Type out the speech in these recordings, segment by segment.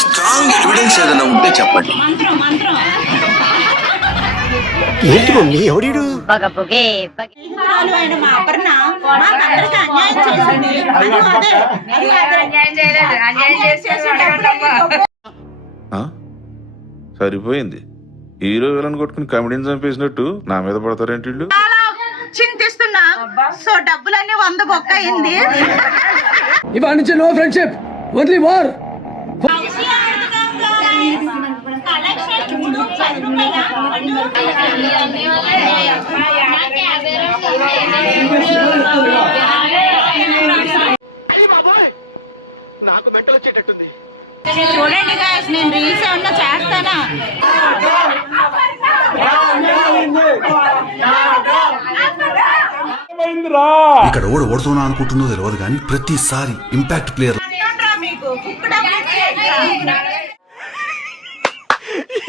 Strong evidence ఏదైనా ఉంటే చెప్పండి. ఏంటి మమ్మీ ఎవడీడు? మా అపర్ణ మాకందరికి అన్యాయం చేసింది. సరిపోయింది. హీరో విలన్ కొట్టుకుని కమెడీని చంపేసినట్టు నా మీద పడతారేంటి వీళ్ళు? చింతిస్తున్నా. సో డబ్బులన్నీ 100 బొక్క అయింది. ఇవాళ నుంచి నో ఫ్రెండ్షిప్, ఓన్లీ వార్. చూడండి గాయస్, నేను రీల్స్ ఏమన్నా చేస్తానా? ఇక్కడ ఓడుతున్నా అనుకుంటుందో తెలియదు కానీ ప్రతిసారి ఇంపాక్ట్ ప్లేయర్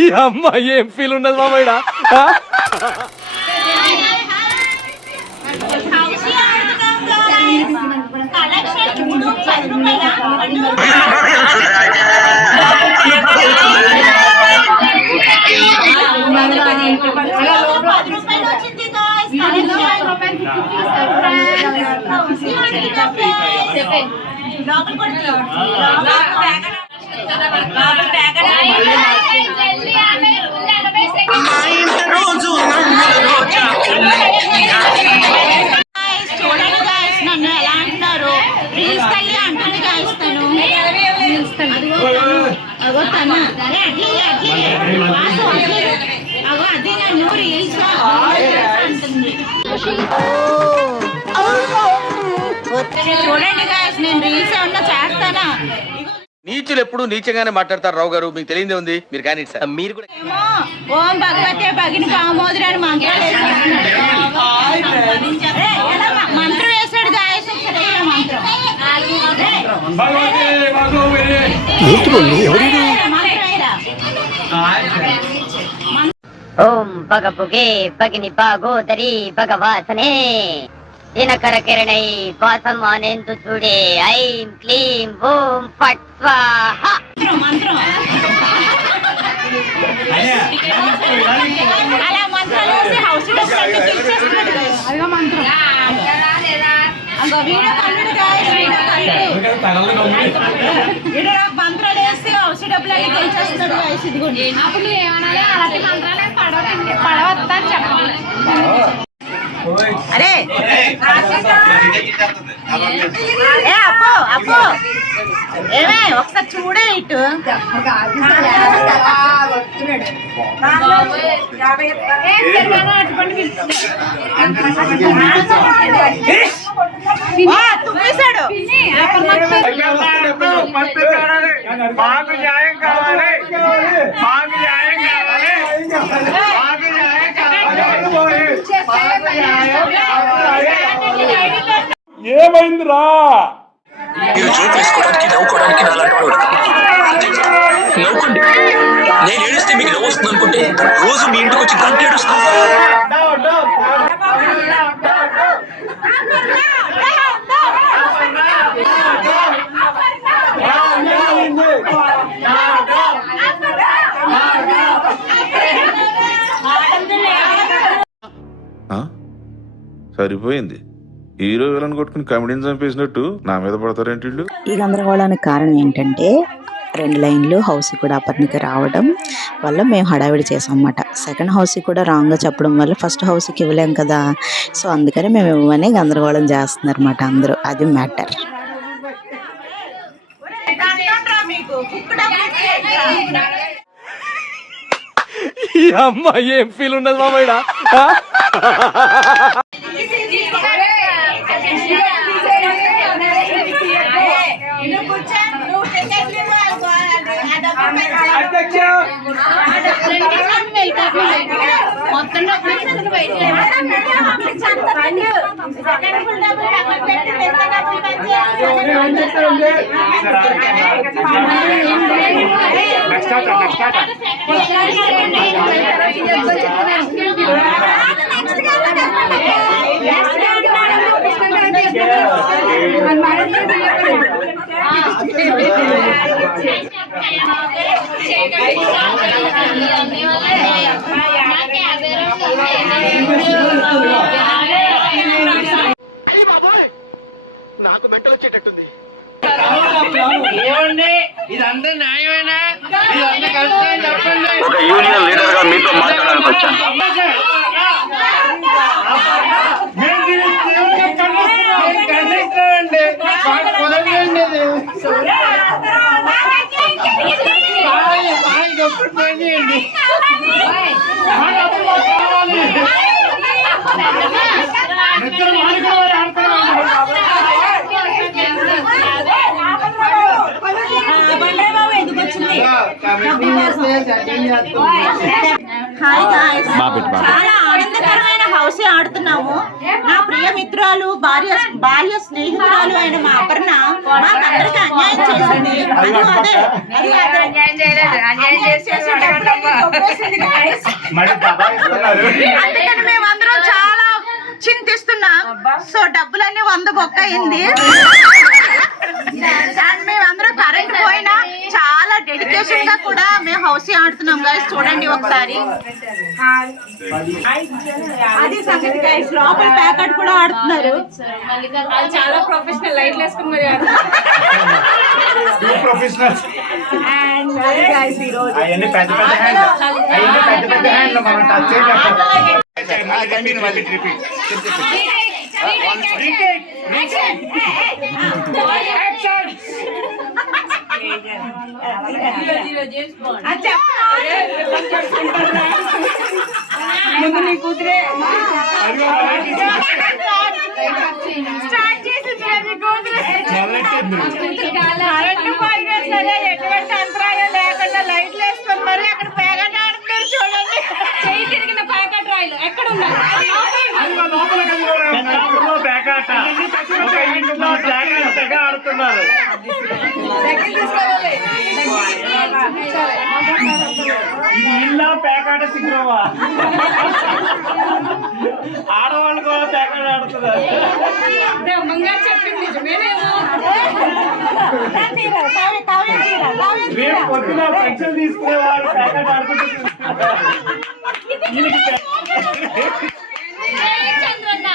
ఈ అమ్మ ఏం ఫీల్ ఉండదు మామయ్య. చూడండి గాయస్, నన్ను ఎలా అంటున్నారు? రీల్స్ తల్లి అంటుంది గాయస్. అగో తను అగో అది నన్ను రీల్స్ అంటుంది. చూడండి గాయస్, నేను రీల్స్ ఏమన్నా చేస్తానా? నీచులు ఎప్పుడు నీచంగానే మాట్లాడతారు రావు గారు, మీకు తెలియదే ఉంది. మీరు కానీ సార్ మీరు కూడా ఏమో ఓం భగవతే భగిని కామోదరాన్ని మంత్రం వేసాడు గాయస్. ఓం భగపుగే భగిని భాగోదరి భగవాసనే దినకర కిరణై పాసమానేందు చూడే ఐం క్లీం ఓం ఫట్ స్వాహ. మంత్రం అలా మంత్రాలు వేసి హౌస్ మంత్రాలు వేసి హౌస్ డబ్బులు అన్ని తెలిసేస్తున్నాడు గాయస్. ఇదిగోండి అప్పుడు ఏమన్నా అలాంటి మంత్రాలు పడవద్దా అని చెప్పాలి. అరే ఏ అప్పో అప్పో ఏమే ఒకసారి చూడే ఇటు. తుమ్మేశాడు. మాకు న్యాయం కావాలి, మాకు న్యాయం కావాలి, మాకు న్యాయం కావాలి. ఏమైందిరా? మీరు జోక్ వేసుకోవడానికి నవ్వుకోవడానికి నాలాంటి నవ్వుకోండి. నేను ఏడిస్తే మీకు నవ్వు వస్తుంది అనుకుంటే రోజు మీ ఇంటికి వచ్చి గంట ఏడుస్తాను. సరిపోయింది. హీరో విలన్ కొట్టుకుని కమెడీని చంపేసినట్టు నా మీద పడతారేంటి వీళ్ళు? ఈ గందరగోళానికి కారణం ఏంటంటే 2 లైన్లు హౌస్ కూడా అప్పటికి రావడం వల్ల మేము హడావిడి చేసాం అన్నమాట. సెకండ్ హౌస్ కూడా రాంగ్గా చెప్పడం వల్ల ఫస్ట్ హౌస్కి ఇవ్వలేం కదా, సో అందుకని మేము ఇవ్వమని గందరగోళం చేస్తున్నారు అన్నమాట అందరూ. అది మ్యాటర్. ఈ అమ్మ ఏం ఫీల్ ఉండదు మామయ్య. Next నాకు బెట్టలు వచ్చేటట్టుంది. ఏమండి ఇదంతా న్యాయమేనా? ఇదంతా కరెక్టే చెప్పండి. ఒక యూనియన్ లీడర్ గా మీతో మాట్లాడడానికి వచ్చాను. మేము దీన్ని తీవ్రంగా ఖండిస్తున్నామండి. మాకు కుదరదండి ఇది. బాయ్ డబ్బులు పే చేయండి. మా డబ్బులు మాకు కావాలి. నిద్ర మానుకోవాలి హాయ్ గాయ్స్, చాలా ఆనందకరమైన హౌస్ ఆడుతున్నాము. నా ప్రియ మిత్రురాలు బాల్య స్నేహితురాలు అయిన మా అపర్ణ మాకందరికి అన్యాయం చేసింది. అందుకని మేమందరం చాలా చింతిస్తున్నాం. సో డబ్బులన్నీ 100 బొక్క అయింది. మేమందరం కరెంట్ పోయినా చాలా డెడికేషన్ గా కూడా మేము హౌస్ ఆడుతున్నాం గైస్. చూడండి ఒకసారి. అది సంగతి గైస్. లోపల ప్యాకెట్ కూడా ఆడుతున్నారు. చాలా ప్రొఫెషనల్ లైట్లు వేసుకుని మరి అండ్ అది గైస్ ఈ రోజు అవన్నీ పెద్ద పెద్ద హ్యాండ్లు మనం టచ్ చేయలేము. ముందు నీ కూతురే స్టార్ట్ చేసింది. కరెంట్ పోయినా సరే ఎటువంటి అంతరాయం లేకుండా లైట్లు వేసుకొని మరి అక్కడ ప్యాకెట్ ఆడుతున్నారు. చూడండి, చేయి తిరిగిన ప్యాకెట్ రాయలు ఎక్కడ ఉన్నారు? ఆడుతున్నారు. ఇది ఇల్లా పేకాట సిగ్గువా? ఆడవాళ్ళు కూడా పేకాట ఆడుతున్నారు. బంగారు చెప్పింది నిజమేనేమో. రేపు పొద్దున పెన్షన్ తీసుకునే వాళ్ళు పేకాట ఆడుతుంటారు. చంద్రన్న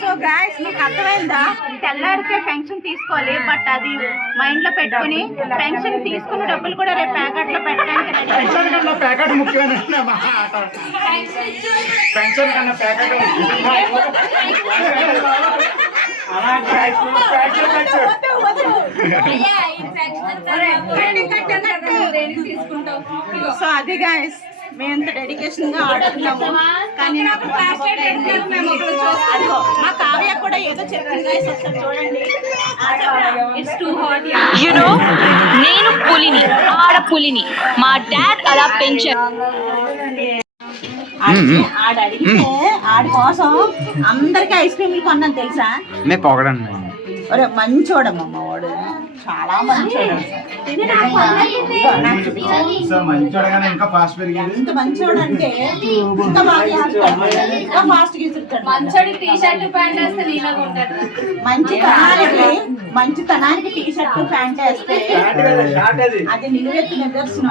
సో గాయస్, మీకు అర్థమైందా? తెల్లారితే పెన్షన్ తీసుకోవాలి, బట్ అది మైండ్ లో పెట్టుకుని పెన్షన్ తీసుకున్న డబ్బులు కూడా రేపు ప్యాకెట్ లో పెట్టడానికి పెన్షన్ కన్నా ప్యాకెట్ ముఖ్యమైన ఆట. పెన్షన్ కన్నా ప్యాకెట్ సో అది గాయస్, మేము ఎంత డెడికేషన్ గా ఆడుతున్నాము. కానీ నాకు అదిగో మా కావ్య కూడా ఏదో చెప్పింది గాయస్. ఒకసారి చూడండి. యునో నేను పులిని, ఆడ పులిని. మా డాడ్ అలా పెంచారు. ఆడ అడిగితే ఆడి కోసం అందరికి ఐస్ క్రీమ్లు కొన్నాను తెలుసా? నేను పొగడండి. ఒరే మంచోడమ్మ వాడు, చాలా మంచోడు. మంచోడగానే ఇంకా ఫాస్ట్ పెరిగింది. ఎంత మంచోడు అంటే ఇంకా బాగా ఇసురుతాడు, ఇంకా ఫాస్ట్ గా ఇసురుతాడు. మంచోడి టీ షర్ట్ ప్యాంట్ వేస్తే నీలాగా ఉంటాడు. మంచితనానికి టీ షర్ట్ ప్యాంట్ వేస్తే అది నిలువెత్తు నిదర్శనం.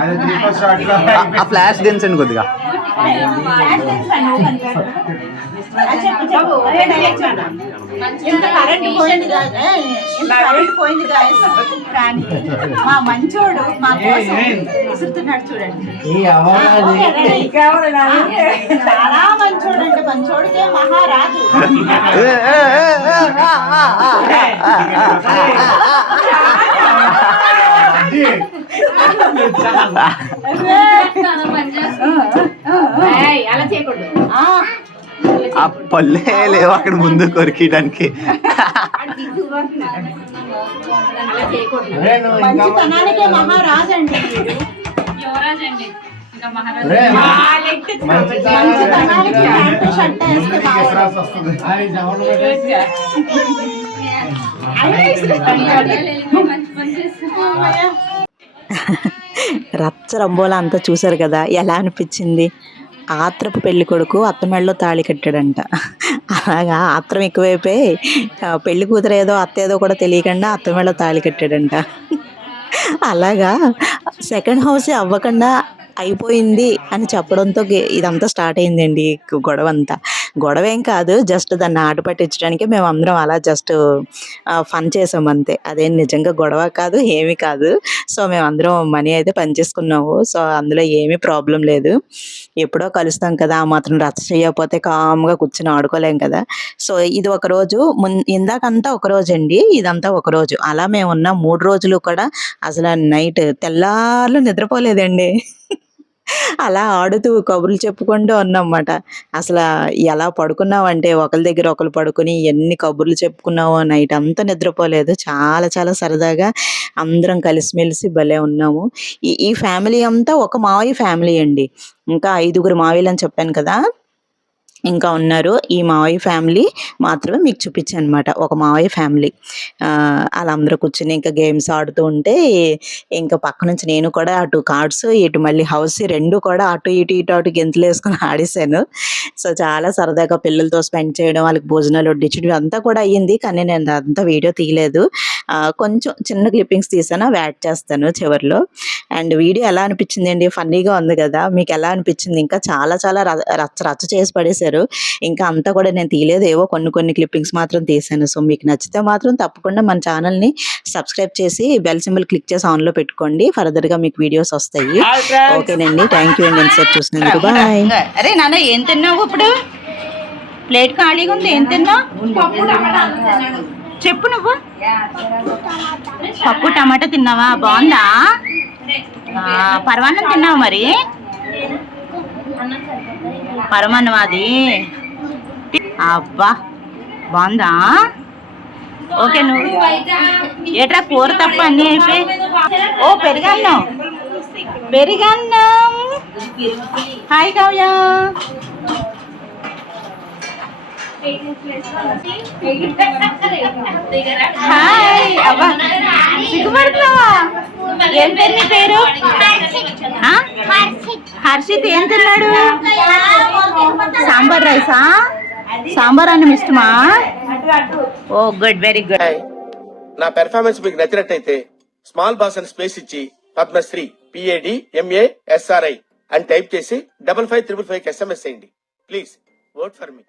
ఆ ఫ్లాష్ దించండి కొద్దిగా. చెప్పు ఇంత కరెంట్ పోయింది కాదు, ఇంత కరెంట్ పోయింది గాయస్, కానీ మా మంచోడు మా కోసం విసురుతున్నాడు. చూడండి, చాలా మంచోడు అంటే మంచోడికే మహారాజు. అలా చేయకూడదు. ఆ పల్లె లేవు అక్కడ ముందు కొరికడానికి. మంచితనానికే మహారాజు అండి. యువరాజ్ అండి. ఇంకా మహారాజు. మంచితనానికి ప్యాంటు షర్ట్ వేస్తే మంచి పని చేస్తున్నా. రచ్చ రంబోలా అంతా చూసారు కదా, ఎలా అనిపించింది? ఆత్రపు పెళ్లి కొడుకు అత్తమెళ్ళలో తాళి కట్టాడంట. అలాగా ఆత్రం ఎక్కువైపోయి పెళ్లి కూతురు ఏదో అత్త ఏదో కూడా తెలియకుండా అత్తమెళ్ళలో తాళి కట్టాడంట. అలాగా సెకండ్ హౌస్ అవ్వకుండా అయిపోయింది అని చెప్పడంతో ఇదంతా స్టార్ట్ అయిందండి గొడవ అంతా. గొడవ ఏం కాదు, జస్ట్ దాన్ని ఆట పట్టించడానికి మేము అందరం అలా జస్ట్ ఫన్ చేసాం అంతే. అదేం నిజంగా గొడవ కాదు, ఏమీ కాదు. సో మేము అందరం మనీ అయితే పనిచేసుకున్నాము. సో అందులో ఏమీ ప్రాబ్లం లేదు. ఎప్పుడో కలుస్తాం కదా, ఆ మాత్రం రచ్చ చేయకపోతే కామ్గా కూర్చొని ఆడుకోలేం కదా. సో ఇది ఒకరోజు ఇందాకంతా ఒకరోజు అండి, ఇదంతా ఒకరోజు. అలా మేము ఉన్న 3 రోజులు కూడా అసలు నైట్ తెల్లార్లు నిద్రపోలేదండి. అలా ఆడుతూ కబుర్లు చెప్పుకుంటూ ఉన్నామన్నమాట. అసలు ఎలా పడుకున్నామంటే ఒకరి దగ్గర ఒకరు పడుకొని ఎన్ని కబుర్లు చెప్పుకున్నామో, నైట్ అంతా నిద్రపోలేదు. చాలా చాలా సరదాగా అందరం కలిసిమెలిసి భలే ఉన్నాము. ఈ ఫ్యామిలీ అంతా ఒక మావయ్య ఫ్యామిలీ అండి. ఇంకా 5గురు మావయ్యలు అని చెప్పాను కదా, ఇంకా ఉన్నారు. ఈ మావయ్య ఫ్యామిలీ మాత్రమే మీకు చూపించాను అనమాట. ఒక మావయ్య ఫ్యామిలీ అలా అందరూ కూర్చొని ఇంకా గేమ్స్ ఆడుతూ ఉంటే, ఇంకా పక్క నుంచి నేను కూడా అటు కార్డ్స్ ఇటు మళ్ళీ హౌస్ రెండు కూడా అటు ఇటు గెంతులు వేసుకొని ఆడేసాను. సో చాలా సరదాగా పిల్లలతో స్పెండ్ చేయడం, వాళ్ళకి భోజనాలు వడ్డించడం అంతా కూడా అయ్యింది. కానీ నేను అంతా వీడియో తీయలేదు. కొంచెం చిన్న క్లిప్పింగ్స్ తీసాను, అవి యాడ్ చేస్తాను చివరిలో. అండ్ వీడియో ఎలా అనిపించింది అండి? ఫన్నీగా ఉంది కదా, మీకు ఎలా అనిపించింది? ఇంకా చాలా చాలా రచ్చ చేసి పడేశారు. ఇంకా అంతా కూడా నేను తీయలేదు, ఏవో కొన్ని క్లిప్పింగ్స్ మాత్రం తీసాను. సో మీకు నచ్చితే మాత్రం తప్పకుండా మన ఛానల్ని సబ్స్క్రైబ్ చేసి బెల్ సింబల్ క్లిక్ చేసి ఆన్లో పెట్టుకోండి. ఫర్దర్గా మీకు వీడియోస్ వస్తాయి. ఓకేనండి, థ్యాంక్ యూ అండి ఎంతసేపు చూసినందుకు. బాయ్. అరే నాన్న, ఏం తిన్నావు ఇప్పుడు? ప్లేట్ ఖాళీగా ఉంది, ఏం తిన్నావు చెప్పు. నువ్వు పప్పు టమాటా తిన్నావా? బాగుందా? పరమాన్నం తిన్నావు మరి? పరమాన్నం అది. అబ్బా బాగుందా? ఓకే. నువ్వు ఏట్రా కూర తప్ప అన్నీ అయిపోయి. ఓ పెరిగన్నం. హాయ్ కావ్య. హాయ్. అబ్బా సిగ్గుపడుతున్నావా? ఏం పేరు నీ పేరు? హర్షిత్. ఏం తిన్నాడు? సాంబార్ రైసా? సాంబార్ అన్నం ఇష్టమా? ఓ గుడ్, వెరీ గుడ్. నా పెర్ఫార్మెన్స్ మీకు నచ్చినట్టయితే స్మాల్ బాస్ అని స్పేస్ ఇచ్చి పద్మశ్రీ PADMASRI అని టైప్ చేసి 5555 SMS చేయండి. Please vote for me.